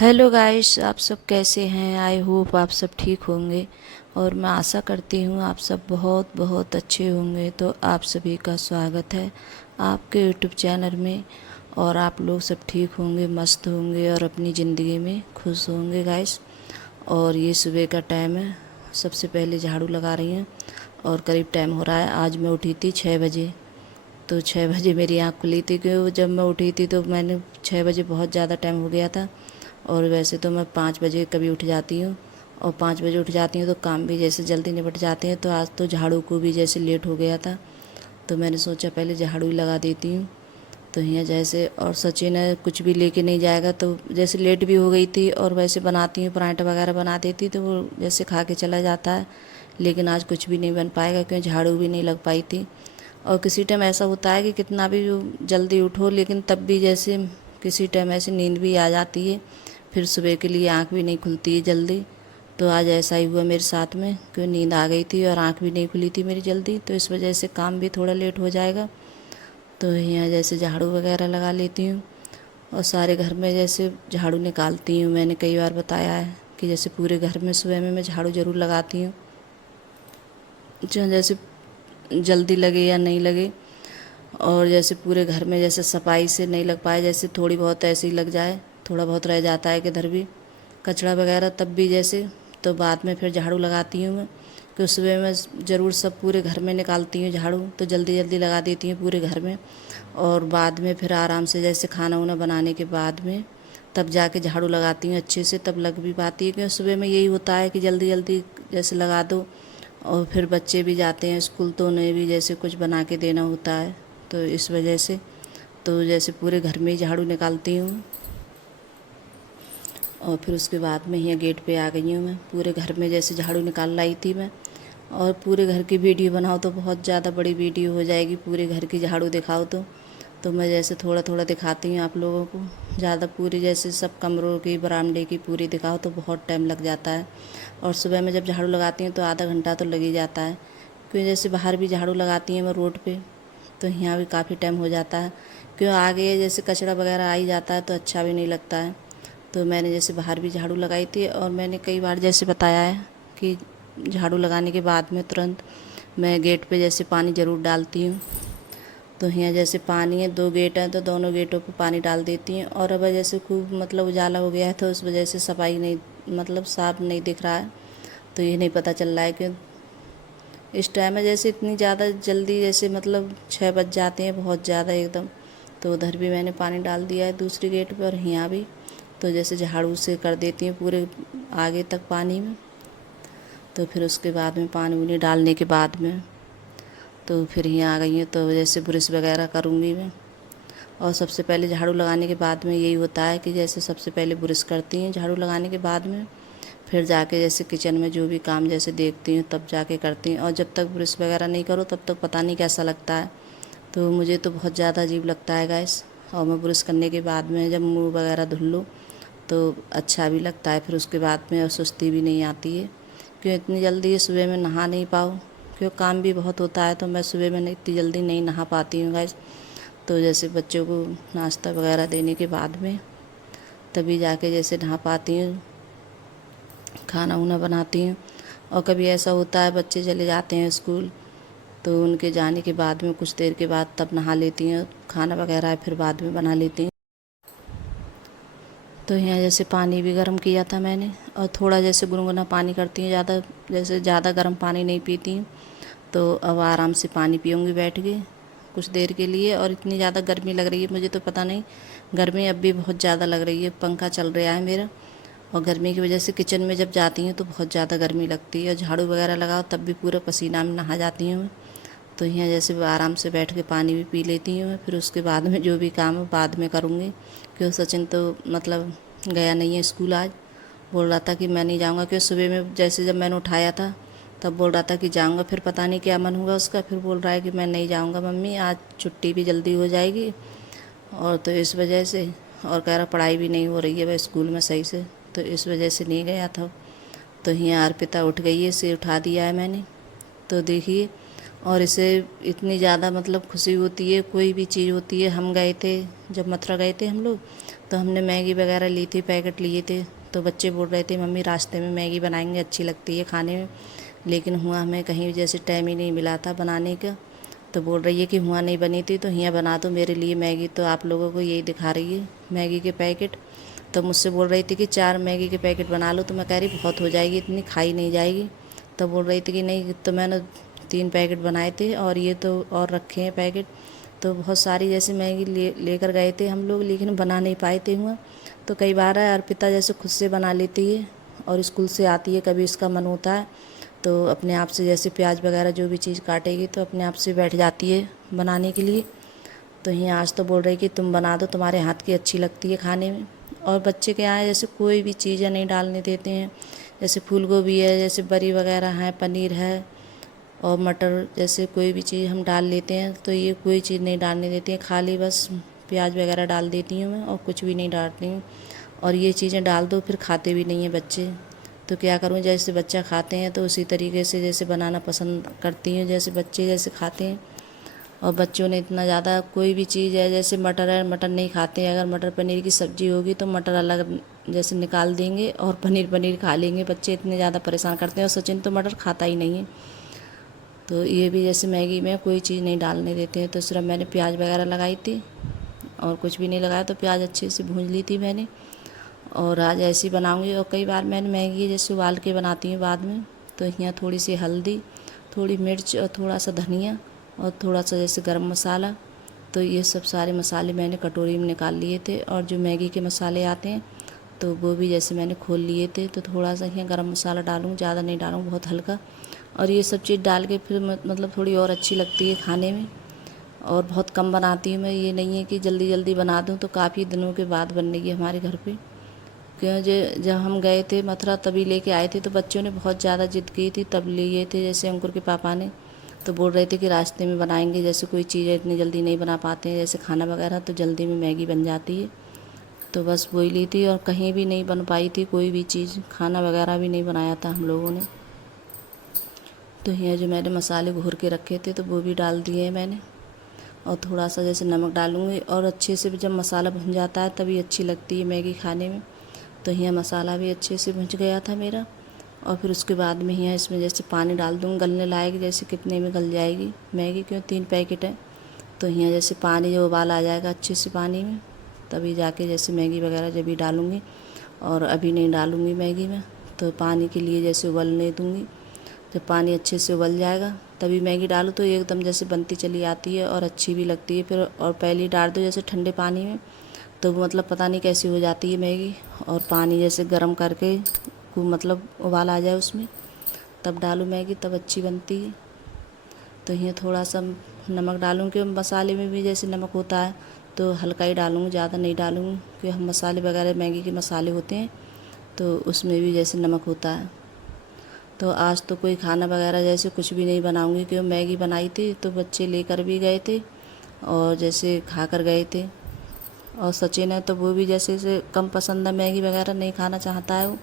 Hello guys, आप सब कैसे हैं। आई होप आप सब ठीक होंगे और मैं आशा करती हूँ आप सब बहुत बहुत अच्छे होंगे। तो आप सभी का स्वागत है आपके यूट्यूब चैनल में। और आप लोग सब ठीक होंगे, मस्त होंगे और अपनी ज़िंदगी में खुश होंगे गाइस। और ये सुबह का टाइम है, सबसे पहले झाड़ू लगा रही हूँ और करीब टाइम हो रहा है। आज मैं उठी थी 6 बजे। तो 6 बजे मेरी आँख खुली थी, क्योंकि जब मैं उठी थी तो मैंने 6 बजे बहुत ज़्यादा टाइम हो गया था। और वैसे तो मैं 5 बजे कभी उठ जाती हूँ और 5 बजे उठ जाती हूँ तो काम भी जैसे जल्दी निपट जाते हैं। तो आज तो झाड़ू को भी जैसे लेट हो गया था, तो मैंने सोचा पहले झाड़ू ही लगा देती हूँ। तो यहाँ जैसे और सचिन है, कुछ भी लेके नहीं जाएगा तो जैसे लेट भी हो गई थी। और वैसे बनाती हूँ, पराठा वगैरह बना देती तो वो जैसे खा के चला जाता है। लेकिन आज कुछ भी नहीं बन पाएगा क्योंकि झाड़ू भी नहीं लग पाई थी। और किसी टाइम ऐसा होता है कि कितना भी जल्दी उठो लेकिन तब भी जैसे किसी टाइम ऐसे नींद भी आ जाती है, फिर सुबह के लिए आँख भी नहीं खुलती है जल्दी। तो आज ऐसा ही हुआ मेरे साथ में, क्यों नींद आ गई थी और आँख भी नहीं खुली थी मेरी जल्दी, तो इस वजह से काम भी थोड़ा लेट हो जाएगा। तो यहाँ जैसे झाड़ू वगैरह लगा लेती हूँ और सारे घर में जैसे झाड़ू निकालती हूँ। मैंने कई बार बताया है कि जैसे पूरे घर में सुबह में मैं झाड़ू ज़रूर लगाती हूँ, जो जैसे जल्दी लगे या नहीं लगे। और जैसे पूरे घर में जैसे सफाई से नहीं लग पाए, जैसे थोड़ी बहुत ऐसे ही लग जाए, थोड़ा बहुत रह जाता है किधर भी कचरा वगैरह, तब भी जैसे तो बाद में फिर झाड़ू लगाती हूँ मैं। कि सुबह में ज़रूर सब पूरे घर में निकालती हूँ झाड़ू, तो जल्दी जल्दी लगा देती हूँ पूरे घर में। और बाद में फिर आराम से जैसे खाना वाना बनाने के बाद में तब जाके झाड़ू लगाती हूँ अच्छे से, तब लग भी पाती है। क्योंकि सुबह में यही होता है कि जल्दी जल्दी जैसे लगा दो। और फिर बच्चे भी जाते हैं स्कूल तो उन्हें भी जैसे कुछ बना के देना होता है, तो इस वजह से तो जैसे पूरे घर में ही झाड़ू निकालती हूँ। और फिर उसके बाद में यहाँ गेट पे आ गई हूँ मैं, पूरे घर में जैसे झाड़ू निकाल लाई थी मैं। और पूरे घर की वीडियो बनाओ तो बहुत ज़्यादा बड़ी वीडियो हो जाएगी, पूरे घर की झाड़ू दिखाओ तो मैं जैसे थोड़ा थोड़ा दिखाती हूँ आप लोगों को। ज़्यादा पूरी जैसे सब कमरों की बरामदे की पूरी दिखाओ तो बहुत टाइम लग जाता है। और सुबह में जब झाड़ू लगाती हूँ तो आधा घंटा तो लग ही जाता है, क्योंकि जैसे बाहर भी झाड़ू लगाती हैं मैं रोड पे, तो यहाँ भी काफ़ी टाइम हो जाता है। क्यों आगे जैसे कचरा वगैरह आ ही जाता है तो अच्छा भी नहीं लगता है। तो मैंने जैसे बाहर भी झाड़ू लगाई थी और मैंने कई बार जैसे बताया है कि झाड़ू लगाने के बाद में तुरंत मैं गेट पे जैसे पानी ज़रूर डालती हूँ। तो यहाँ जैसे पानी है, 2 गेट हैं तो दोनों गेटों पे पानी डाल देती हैं। और अब जैसे खूब मतलब उजाला हो गया है तो उस वजह से सफाई नहीं मतलब साफ नहीं दिख रहा है, तो ये नहीं पता चल रहा है कि इस टाइम में जैसे इतनी ज़्यादा जल्दी जैसे मतलब 6 बज जाते हैं बहुत ज़्यादा एकदम। तो उधर भी मैंने पानी डाल दिया है दूसरी गेट पे और यहाँ भी। तो जैसे झाड़ू से कर देती हूँ पूरे आगे तक पानी में। तो फिर उसके बाद में पानी वानी डालने के बाद में तो फिर यहाँ आ गई हूँ, तो जैसे ब्रश वगैरह करूँगी मैं। और सबसे पहले झाड़ू लगाने के बाद में यही होता है कि जैसे सबसे पहले ब्रश करती हैं झाड़ू लगाने के बाद में, फिर जाके जैसे किचन में जो भी काम जैसे देखती हूँ तब जाके करती हूँ। और जब तक ब्रश वगैरह नहीं करो तब तक पता नहीं कैसा लगता है, तो मुझे तो बहुत ज़्यादा अजीब लगता है गैस। और मैं ब्रश करने के बाद में जब मुँह वगैरह धुल लूँ तो अच्छा भी लगता है, फिर उसके बाद में और सुस्ती भी नहीं आती है। क्यों इतनी जल्दी सुबह में नहा नहीं पाऊँ, क्यों काम भी बहुत होता है तो मैं सुबह में इतनी जल्दी नहीं नहा पाती हूँ गैस। तो जैसे बच्चों को नाश्ता वगैरह देने के बाद में तभी जाके जैसे नहा पाती हूँ, खाना उना बनाती हूँ। और कभी ऐसा होता है बच्चे चले जाते हैं स्कूल, तो उनके जाने के बाद में कुछ देर के बाद तब नहा लेती हूँ, खाना वगैरह फिर बाद में बना लेती हूँ। तो यहाँ जैसे पानी भी गर्म किया था मैंने और थोड़ा जैसे गुनगुना पानी करती हूँ, ज़्यादा जैसे ज़्यादा गर्म पानी नहीं पीती हूँ। तो अब आराम से पानी पीऊँगी बैठ के कुछ देर के लिए। और इतनी ज़्यादा गर्मी लग रही है मुझे तो पता नहीं, गर्मी अब भी बहुत ज़्यादा लग रही है, पंखा चल रहा है मेरा। और गर्मी की वजह से किचन में जब जाती हूँ तो बहुत ज़्यादा गर्मी लगती है, और झाड़ू वगैरह लगाओ तब भी पूरा पसीना में नहा जाती हूँ मैं। तो यहाँ जैसे आराम से बैठ के पानी भी पी लेती हूँ मैं, फिर उसके बाद में जो भी काम है बाद में करूँगी। क्यों सचिन तो मतलब गया नहीं है स्कूल आज, बोल रहा था कि मैं नहीं जाऊँगा। क्यों सुबह में जैसे जब मैंने उठाया था तब बोल रहा था कि जाऊँगा, फिर पता नहीं क्या मन हुआ उसका, फिर बोल रहा है कि मैं नहीं जाऊँगा मम्मी, आज छुट्टी भी जल्दी हो जाएगी। और तो इस वजह से और कह रहा पढ़ाई भी नहीं हो रही है वह स्कूल में सही से, तो इस वजह से नहीं गया था। तो यहाँ अर्पिता उठ गई है, इसे उठा दिया है मैंने। तो देखिए और इसे इतनी ज़्यादा मतलब खुशी होती है, कोई भी चीज़ होती है। हम गए थे, जब मथुरा गए थे हम लोग, तो हमने मैगी वगैरह ली थी, पैकेट लिए थे। तो बच्चे बोल रहे थे मम्मी रास्ते में मैगी बनाएंगे, अच्छी लगती है खाने में। लेकिन हुआ हमें कहीं जैसे टाइम ही नहीं मिला था बनाने का। तो बोल रही है कि हुआ नहीं बनी थी तो यहाँ बना दो मेरे लिए मैगी। तो आप लोगों को यही दिखा रही है मैगी के पैकेट। तो मुझसे बोल रही थी कि 4 मैगी के पैकेट बना लो। तो मैं कह रही बहुत हो जाएगी, इतनी खाई नहीं जाएगी। तो बोल रही थी कि नहीं, तो मैंने 3 पैकेट बनाए थे और ये तो और रखे हैं पैकेट। तो बहुत सारी जैसे मैगी लेकर गए थे हम लोग, लेकिन बना नहीं पाए थे हुआ। तो कई बार है अर्पिता जैसे खुद से बना लेती है, और स्कूल से आती है कभी उसका मन होता है तो अपने आप से जैसे प्याज वगैरह जो भी चीज़ काटेगी तो अपने आप से बैठ जाती है बनाने के लिए। तो ये आज तो बोल रही कि तुम बना दो, तुम्हारे हाथ की अच्छी लगती है खाने में। और बच्चे के यहाँ जैसे कोई भी चीज़ें नहीं डालने देते हैं, जैसे फूल गोभी है, जैसे बरी वगैरह है, पनीर है और मटर, जैसे कोई भी चीज़ हम डाल लेते हैं तो ये कोई चीज़ नहीं डालने देती हैं। खाली बस प्याज वगैरह डाल देती हूँ मैं और कुछ भी नहीं डालती हूँ। और ये चीज़ें डाल दो फिर खाते भी नहीं हैं बच्चे। तो क्या करूँ, जैसे बच्चा खाते हैं तो उसी तरीके से जैसे बनाना पसंद करती हूँ, जैसे बच्चे जैसे खाते हैं। और बच्चों ने इतना ज़्यादा कोई भी चीज़ है, जैसे मटर है, मटर नहीं खाते हैं। अगर मटर पनीर की सब्ज़ी होगी तो मटर अलग जैसे निकाल देंगे और पनीर पनीर खा लेंगे। बच्चे इतने ज़्यादा परेशान करते हैं। और सचिन तो मटर खाता ही नहीं है। तो ये भी जैसे मैगी में कोई चीज़ नहीं डालने देते हैं। तो सिर्फ मैंने प्याज वगैरह लगाई थी और कुछ भी नहीं लगाया। तो प्याज अच्छे से भून ली थी मैंने, और आज ऐसी बनाऊंगी। और कई बार मैंने मैगी जैसे उबाल के बनाती हूँ बाद में, तो यहाँ थोड़ी सी हल्दी, थोड़ी मिर्च और थोड़ा सा धनिया और थोड़ा सा जैसे गरम मसाला, तो ये सब सारे मसाले मैंने कटोरी में निकाल लिए थे। और जो मैगी के मसाले आते हैं तो वो भी जैसे मैंने खोल लिए थे। तो थोड़ा सा यहाँ गरम मसाला डालूँ, ज़्यादा नहीं डालूँ, बहुत हल्का। और ये सब चीज़ डाल के फिर मतलब थोड़ी और अच्छी लगती है खाने में। और बहुत कम बनाती हूँ मैं, ये नहीं है कि जल्दी जल्दी बना दूँ। तो काफ़ी दिनों के बाद बन रही है हमारे घर पे। क्यों जब हम गए थे मथुरा तभी लेके आए थे, तो बच्चों ने बहुत ज़्यादा जिद की थी तब लिए थे। जैसे अंकुर के पापा ने तो बोल रहे थे कि रास्ते में बनाएंगे, जैसे कोई चीज़ें इतनी जल्दी नहीं बना पाते हैं, जैसे खाना वगैरह तो जल्दी में मैगी बन जाती है। तो बस वही ली थी और कहीं भी नहीं बन पाई थी कोई भी चीज़, खाना वगैरह भी नहीं बनाया था हम लोगों ने। तो यहाँ जो मैंने मसाले घोर के रखे थे तो वो भी डाल दिए हैं मैंने। और थोड़ा सा जैसे नमक डालूँगी, और अच्छे से जब मसाला भुन जाता है तभी अच्छी लगती है मैगी खाने में। तो यहाँ मसाला भी अच्छे से भुन गया था मेरा। और फिर उसके बाद में यहाँ इसमें जैसे पानी डाल दूँ गलने लायक, जैसे कितने में गल जाएगी मैगी, क्यों 3 पैकेट है। तो यहाँ जैसे पानी जो उबाल आ जाएगा अच्छे से पानी में, तभी जाके जैसे मैगी वगैरह जब भी डालूँगी। और अभी नहीं डालूँगी मैगी में, तो पानी के लिए जैसे उबलने दूँगी। जब पानी अच्छे से उबल जाएगा तभी मैगी डालो, तो एकदम जैसे बनती चली आती है और अच्छी भी लगती है फिर। और पहले ही डाल दो जैसे ठंडे पानी में तो मतलब पता नहीं कैसी हो जाती है मैगी। और पानी जैसे गर्म करके को मतलब उबाल आ जाए उसमें, तब डालूँ मैगी, तब अच्छी बनती है। तो यहाँ थोड़ा सा नमक डालूँ, क्योंकि मसाले में भी जैसे नमक होता है तो हल्का ही डालूँगी, ज़्यादा नहीं डालूँगी। क्योंकि हम मसाले वगैरह मैगी के मसाले होते हैं तो उसमें भी जैसे नमक होता है। तो आज तो कोई खाना वगैरह जैसे कुछ भी नहीं बनाऊँगी, क्योंकि मैगी बनाई थी तो बच्चे लेकर भी गए थे और जैसे खा कर गए थे। और सचिन है तो वो भी जैसे से कम पसंद है, मैगी वगैरह नहीं खाना चाहता है वो।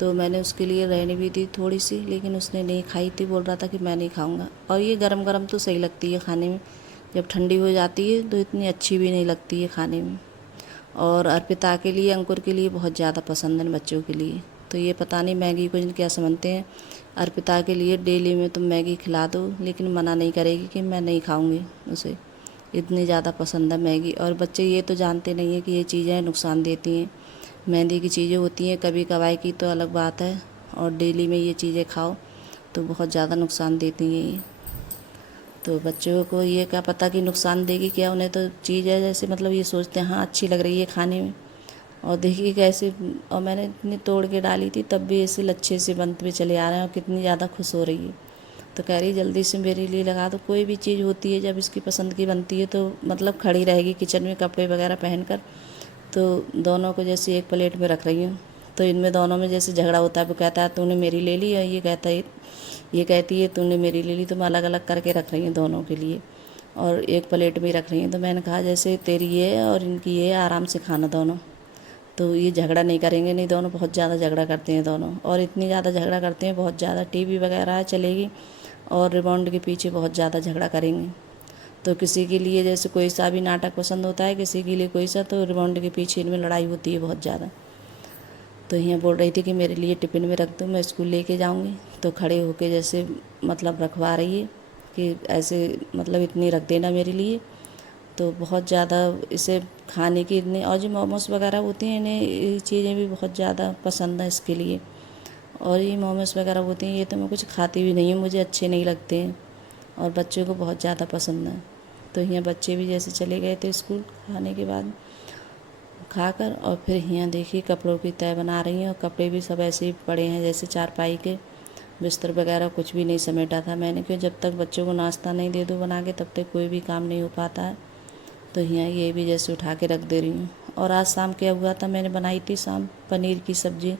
तो मैंने उसके लिए रहने भी दी थोड़ी सी, लेकिन उसने नहीं खाई थी, बोल रहा था कि मैं नहीं खाऊंगा। और ये गरम गरम तो सही लगती है खाने में, जब ठंडी हो जाती है तो इतनी अच्छी भी नहीं लगती है खाने में। और अर्पिता के लिए, अंकुर के लिए बहुत ज़्यादा पसंद है बच्चों के लिए। तो ये पता नहीं मैगी को क्या समझते हैं। अर्पिता के लिए डेली में तुम मैगी खिला दो, लेकिन मना नहीं करेगी कि मैं नहीं खाऊंगी, उसे इतनी ज़्यादा पसंद है मैगी। और बच्चे ये तो जानते नहीं हैं कि ये चीज़ें नुकसान देती हैं, मैदे की चीज़ें होती हैं। कभी कभार की तो अलग बात है, और डेली में ये चीज़ें खाओ तो बहुत ज़्यादा नुकसान देती हैं ये। तो बच्चों को ये क्या पता कि नुकसान देगी क्या, उन्हें तो चीज़ है जैसे मतलब ये सोचते हैं हाँ अच्छी लग रही है खाने में। और देखिए कैसे, और मैंने इतनी तोड़ के डाली थी तब भी ऐसे लच्छे से बनते हुए चले आ रहे हैं, और कितनी ज़्यादा खुश हो रही है। तो कह रही जल्दी से मेरे लिए लगा दो। कोई भी चीज़ होती है जब इसकी पसंद की बनती है तो मतलब खड़ी रहेगी किचन में कपड़े वगैरह पहन कर। तो दोनों को जैसे एक प्लेट में रख रही हूँ, तो इनमें दोनों में जैसे झगड़ा होता है। वो कहता है तूने मेरी ले ली, और ये कहती है तूने मेरी ले ली। तो मैं अलग अलग करके रख रही हूँ दोनों के लिए, और एक प्लेट में रख रही हूँ। तो मैंने कहा जैसे तेरी ये और इनकी ये, आराम से खाना दोनों। तो ये झगड़ा नहीं करेंगे, नहीं दोनों बहुत ज़्यादा झगड़ा करते हैं दोनों, और इतनी ज़्यादा झगड़ा करते हैं बहुत ज़्यादा। टीवी वगैरह चलेगी और रिबॉन्ड के पीछे बहुत ज़्यादा झगड़ा करेंगे। तो किसी के लिए जैसे कोई सा भी नाटक पसंद होता है, किसी के लिए कोई सा, तो रिबॉन्ड के पीछे इनमें लड़ाई होती है बहुत ज़्यादा। तो यहाँ बोल रही थी कि मेरे लिए टिफ़िन में रख दो, मैं स्कूल लेके जाऊँगी। तो खड़े होके जैसे मतलब रखवा रही है कि ऐसे मतलब इतनी रख देना मेरे लिए। तो बहुत ज़्यादा इसे खाने की इतनी, और जो मोमोस वगैरह होती हैं इन्हें ये चीज़ें भी बहुत ज़्यादा पसंद है इसके लिए। और ये मोमोस वगैरह होती हैं ये तो मैं कुछ खाती भी नहीं हूँ, मुझे अच्छे नहीं लगते हैं और बच्चों को बहुत ज़्यादा पसंद है। तो यहाँ बच्चे भी जैसे चले गए थे स्कूल खाने के बाद खाकर, और फिर यहाँ देखिए कपड़ों की तय बना रही हैं। और कपड़े भी सब ऐसे ही पड़े हैं जैसे चारपाई के, बिस्तर वगैरह कुछ भी नहीं समेटा था मैंने, क्यों जब तक बच्चों को नाश्ता नहीं दे दो बना के तब तक कोई भी काम नहीं हो पाता है। तो यहाँ ये भी जैसे उठा के रख दे रही हूँ। और आज शाम क्या हुआ था, मैंने बनाई थी शाम पनीर की सब्ज़ी,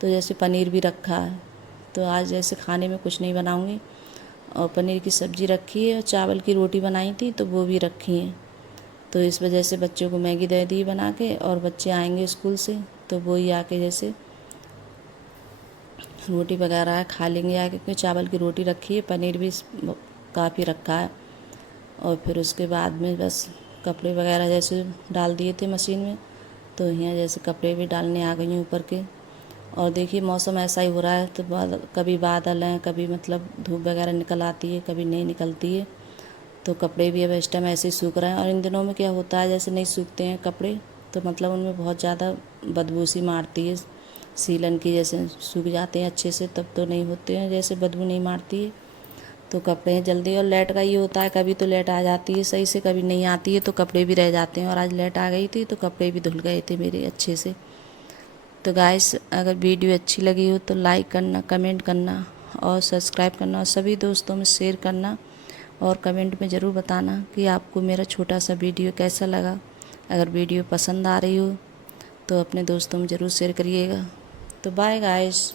तो जैसे पनीर भी रखा है। तो आज जैसे खाने में कुछ नहीं बनाऊँगी, और पनीर की सब्ज़ी रखी है और चावल की रोटी बनाई थी तो वो भी रखी है। तो इस वजह से बच्चों को मैगी दे दी बना के, और बच्चे आएंगे स्कूल से तो वो ही आके जैसे रोटी वगैरह खा लेंगे आके, क्योंकि चावल की रोटी रखी है, पनीर भी काफ़ी रखा है। और फिर उसके बाद में बस कपड़े वगैरह जैसे डाल दिए थे मशीन में, तो यहाँ जैसे कपड़े भी डालने आ गई हूँ ऊपर के। और देखिए मौसम ऐसा ही हो रहा है, तो कभी बादल हैं, कभी मतलब धूप वगैरह निकल आती है, कभी नहीं निकलती है। तो कपड़े भी अब इस टाइम ऐसे ही सूख रहे हैं। और इन दिनों में क्या होता है, जैसे नहीं सूखते हैं कपड़े तो मतलब उनमें बहुत ज़्यादा बदबू सी मारती है सीलन की। जैसे सूख जाते हैं अच्छे से तब तो नहीं होते हैं, जैसे बदबू नहीं मारती है तो कपड़े हैं जल्दी। और लाइट का ये होता है, कभी तो लाइट आ जाती है सही से, कभी नहीं आती है तो कपड़े भी रह जाते हैं। और आज लाइट आ गई थी तो कपड़े भी धुल गए थे मेरे अच्छे से। तो गाइस, अगर वीडियो अच्छी लगी हो तो लाइक करना, कमेंट करना और सब्सक्राइब करना, और सभी दोस्तों में शेयर करना। और कमेंट में ज़रूर बताना कि आपको मेरा छोटा सा वीडियो कैसा लगा। अगर वीडियो पसंद आ रही हो तो अपने दोस्तों में ज़रूर शेयर करिएगा। तो बाय गाइस।